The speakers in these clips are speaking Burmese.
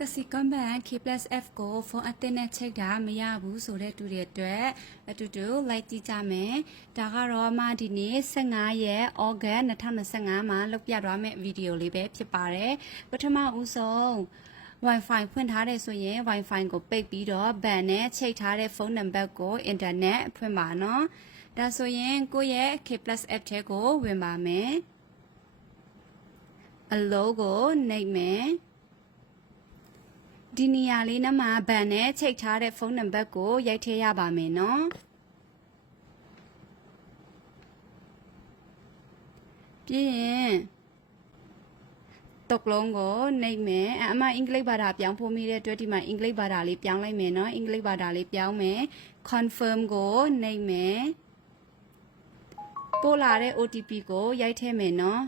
ကစီကွန်ဘန် K+F ကိုဖုန်းအသစ်နဲ့ချိန်တာမရဘူးဆိုတဲ့တူတွေအတွက်အတူတူလိုက်ကြည့်ကြမယ်။ဒါကတော့မှဒီနေ့15ရက်ဩဂတ်2025မှာလုပ်ပြသွားမယ့်ဗီဒီယိုလေးပဲဖြစ်ပါတယ်။ပထမဦးဆုံး Wi-Fi ဖွင့်ထားတဲ့ဆိုရင် Wi-Fi ကိုပိတ်ပြီးတော့ဘန်နဲ့ချိန်ထားတဲ့ဖုန်းနံပါတ်ကိုအင်တာနက်ဖွင့်ပါနော်။ဒါဆိုရင်ကိုယ့်ရဲ့ K+F ထဲကိုဝင်ပါမယ်။အလုံးကိုနှိပ်မယ်။ ဒီနေရာလေးနဲ့မှာဘန်နဲ့ချိန်ထားတဲ့ဖုန်းနံပါတ်ကိုရိုက်ထည့်ရပါမယ်နော်ပြီးရင်တုတ်လုံးကိုနှိပ်မယ်အအမအင်္ဂလိပ်ဘာသာပြောင်းဖို့မိတဲ့အတွက်ဒီမှာအင်္ဂလိပ်ဘာသာလေးပြောင်းလိုက်မယ်နော်အင်္ဂလိပ်ဘာသာလေးပြောင်းမယ် confirm ကိုနှိပ်မယ်ပို့လာတဲ့ OTP ကိုရိုက်ထည့်မယ်နော်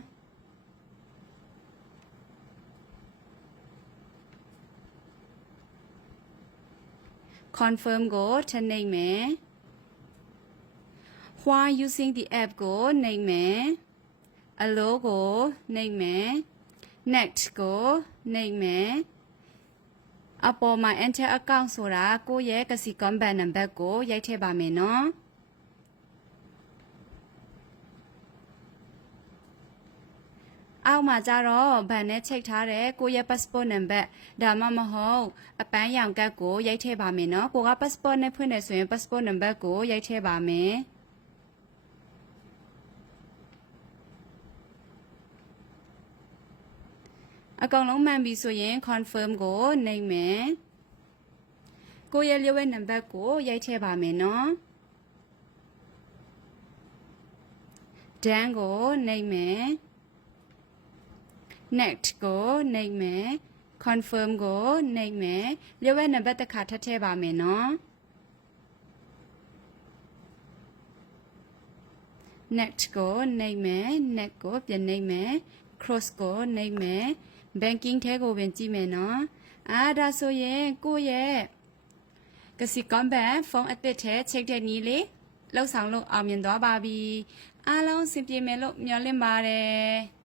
confirm ကိုထပ်နှိပ်မယ် while using the app ကိုနှိပ်မယ် allow ကိုနှိပ်မယ် next ကိုနှိပ်မယ်အပေါ်မှာ enter account ဆိုတာကိုယ့်ရဲ့ကစီကွန်ဘန်နံပါတ်ကိုရိုက်ထည့်ပါမယ်နော် အောက်မှာကြတော့ဗန်နဲ့ချိန်ထားတဲ့ကိုယ့်ရဲ့ passport နံပါတ်ဒါမှမဟုတ်အပန်းရောင်ကတ်ကိုရိုက်ထည့်ပါမယ်နော်ကိုက passport နဲ့ဖွင့်နေဆိုရင် passport နံပါတ်ကိုရိုက်ထည့်ပါမယ်အကောင်လုံးမှန်ပြီဆိုရင် confirm ကိုနှိပ်မယ်ကိုယ့်ရဲ့လျှို့ဝှက်နံပါတ်ကိုရိုက်ထည့်ပါမယ်နော် done ကိုနှိပ်မယ် next ကိုနှိပ်မယ် confirm ကိုနှိပ်မယ်လျှို့ဝှက်နံပါတ်တစ်ခါထပ်ထည့်ပါမယ်နော် next ကိုနှိပ်မယ် next ကိုပြန်နှိပ်မယ် cross ကိုနှိပ်မယ် banking ထဲကိုဝင်ကြည့်မယ်နော်အားဒါဆိုရင်ကိုယ့်ရဲ့ကစီကွန်ဘန်ဖုန်းအသစ်ထဲချိန်တဲ့နည်းလေးလှုပ်ဆောင်လို့အောင်မြင်သွားပါပြီအားလုံးစင်ပြေမယ်လို့မျှော်လင့်ပါတယ်